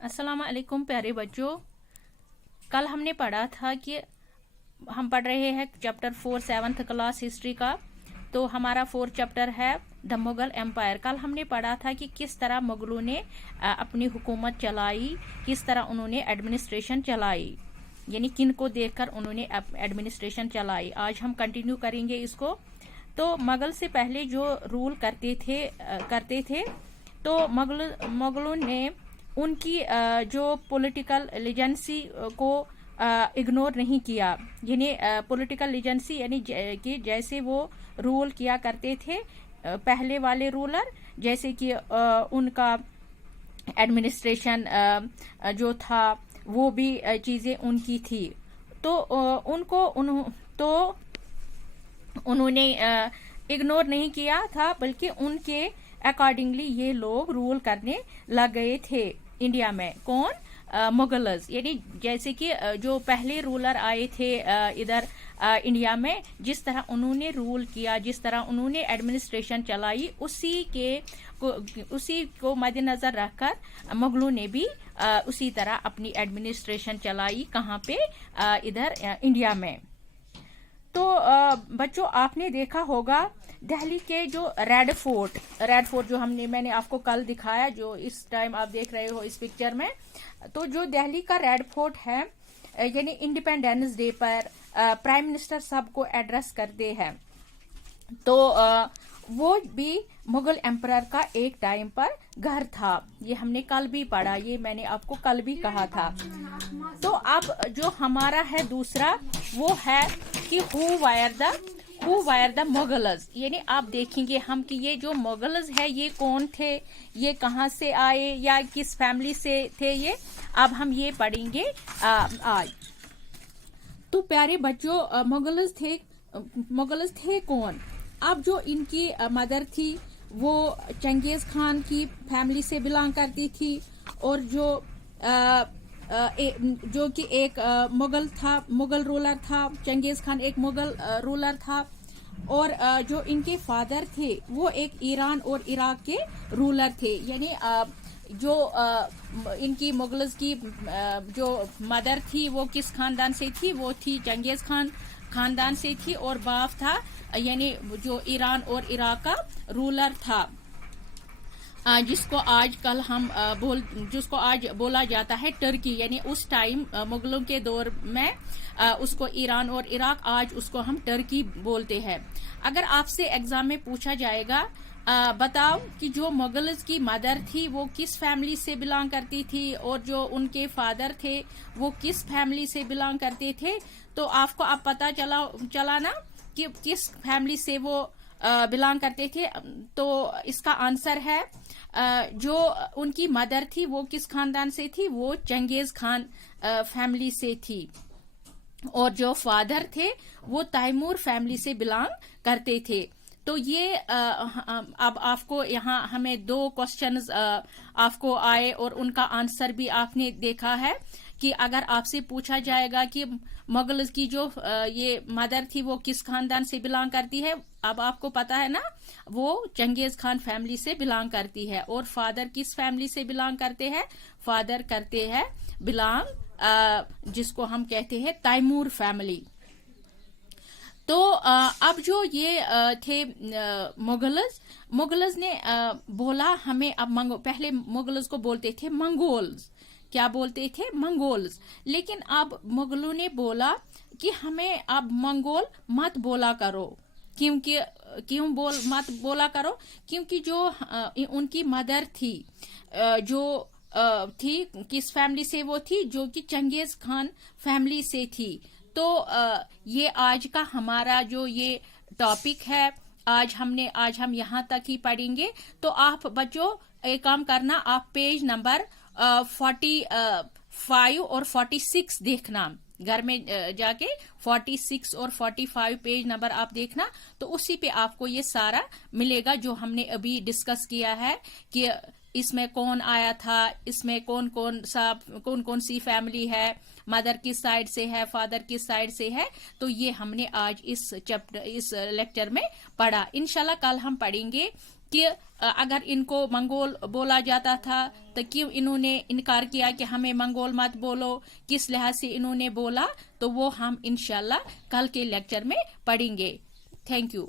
अस्सलाम वालेकुम प्यारे बच्चों। कल हमने पढ़ा था कि हम पढ़ रहे हैं चैप्टर 4 7th क्लास हिस्ट्री का। तो हमारा 4th चैप्टर है द मुगल एम्पायर। कल हमने पढ़ा था कि किस तरह मुगलों ने अपनी हुकूमत चलाई, किस तरह उन्होंने एडमिनिस्ट्रेशन चलाई, यानी किन को देखकर उन्होंने एडमिनिस्ट्रेशन चलाई। आज हम कंटिन्यू करेंगे इसको। तो मुगल से पहले जो रूल करते थे तो मुगलों ने उनकी जो पॉलिटिकल लेजेंसी को इग्नोर नहीं किया, यानी पॉलिटिकल लेजेंसी यानी कि जैसे वो रूल किया करते थे पहले वाले रूलर, जैसे कि उनका एडमिनिस्ट्रेशन जो था वो भी चीज़ें उनकी थी। तो उन्होंने इग्नोर नहीं किया था, बल्कि उनके अकॉर्डिंगली ये लोग रूल करने लग गए थे इंडिया में। कौन? मुगल्स, यानी जैसे कि जो पहले रूलर आए थे इधर इंडिया में, जिस तरह उन्होंने रूल किया, जिस तरह उन्होंने एडमिनिस्ट्रेशन चलाई, उसी को मद्देनजर रखकर मुगलों ने भी उसी तरह अपनी एडमिनिस्ट्रेशन चलाई। कहाँ पे? इधर इंडिया में। तो बच्चों, आपने देखा होगा दिल्ली के जो रेड फोर्ट जो मैंने आपको कल दिखाया, जो इस टाइम आप देख रहे हो इस पिक्चर में। तो जो दिल्ली का रेड फोर्ट है, यानी इंडिपेंडेंस डे पर प्राइम मिनिस्टर सबको एड्रेस करते हैं। तो वो भी मुगल एम्परर का एक टाइम पर घर था। ये हमने कल भी पढ़ा, ये मैंने आपको कल भी कहा था। तो अब जो हमारा है दूसरा, वो है कि हु वायर द मुगल्स, यानी आप देखेंगे हम कि ये जो मुगल्स है ये कौन थे, ये कहाँ से आए, या किस फैमिली से थे ये। अब हम ये पढ़ेंगे आज। तो प्यारे बच्चों, मुगल्स थे कौन? अब जो इनकी मदर थी वो चंगेज खान की फैमिली से बिलोंग करती थी, और जो कि एक मुगल रूलर था। चंगेज खान एक मुगल रूलर था। और जो इनके फादर थे वो एक ईरान और इराक के रूलर थे। यानी जो इनकी मुगल्स की जो मदर थी वो किस खानदान से थी? वो थी चंगेज खान खानदान से थी, और बाप था यानी जो ईरान और इराक का रूलर था, जिसको आज बोला जाता है टर्की। यानी उस टाइम मुगलों के दौर में उसको ईरान और इराक, आज उसको हम टर्की बोलते हैं। अगर आपसे एग्जाम में पूछा जाएगा बताओ कि जो मुगल्स की मदर थी वो किस फैमिली से बिलोंग करती थी, और जो उनके फादर थे वो किस फैमिली से बिलोंग करते थे, तो आपको अब पता चला ना कि किस फैमिली से वो बिलोंग करते थे। तो इसका आंसर है जो उनकी मदर थी वो किस खानदान से थी? वो चंगेज खान फैमिली से थी। और जो फादर थे वो तैमूर फैमिली से बिलोंग करते थे। तो ये अब आपको यहाँ हमें दो क्वेश्चंस आपको आए, और उनका आंसर भी आपने देखा है कि अगर आपसे पूछा जाएगा कि मुगल्स की जो ये मदर थी वो किस खानदान से बिलोंग करती है, अब आपको पता है ना, वो चंगेज खान फैमिली से बिलोंग करती है। और फादर किस फैमिली से बिलोंग करते हैं? फादर करते हैं बिलोंग जिसको हम कहते हैं तैमूर फैमिली। तो अब जो ये थे मुगल्स ने बोला हमें अब पहले मुगल्स को बोलते थे मंगोल्स। क्या बोलते थे? मंगोल्स। लेकिन अब मुगलों ने बोला कि हमें अब मंगोल मत बोला करो। मत बोला करो? क्योंकि जो उनकी मदर थी जो थी किस फैमिली से? वो थी जो कि चंगेज खान फैमिली से थी। तो ये आज का हमारा जो ये टॉपिक है, आज हम यहाँ तक ही पढ़ेंगे। तो आप बच्चों एक काम करना, आप पेज नंबर 45 और 46 देखना, घर में जाके 46 और 45 पेज नंबर आप देखना। तो उसी पे आपको ये सारा मिलेगा जो हमने अभी डिस्कस किया है कि اس میں کون آیا تھا، اس میں کون کون سی فیملی ہے، مدر کس سائڈ سے ہے، فادر کس سائڈ سے ہے. تو یہ ہم نے آج اس لیکچر میں پڑھا. انشاءاللہ کل ہم پڑھیں گے کہ اگر ان کو منگول بولا جاتا تھا تو کیوں انہوں نے انکار کیا کہ ہمیں منگول مت بولو، کس لحاظ سے انہوں نے بولا. تو وہ ہم انشاءاللہ کل کے لیکچر میں پڑھیں گے. Thank you.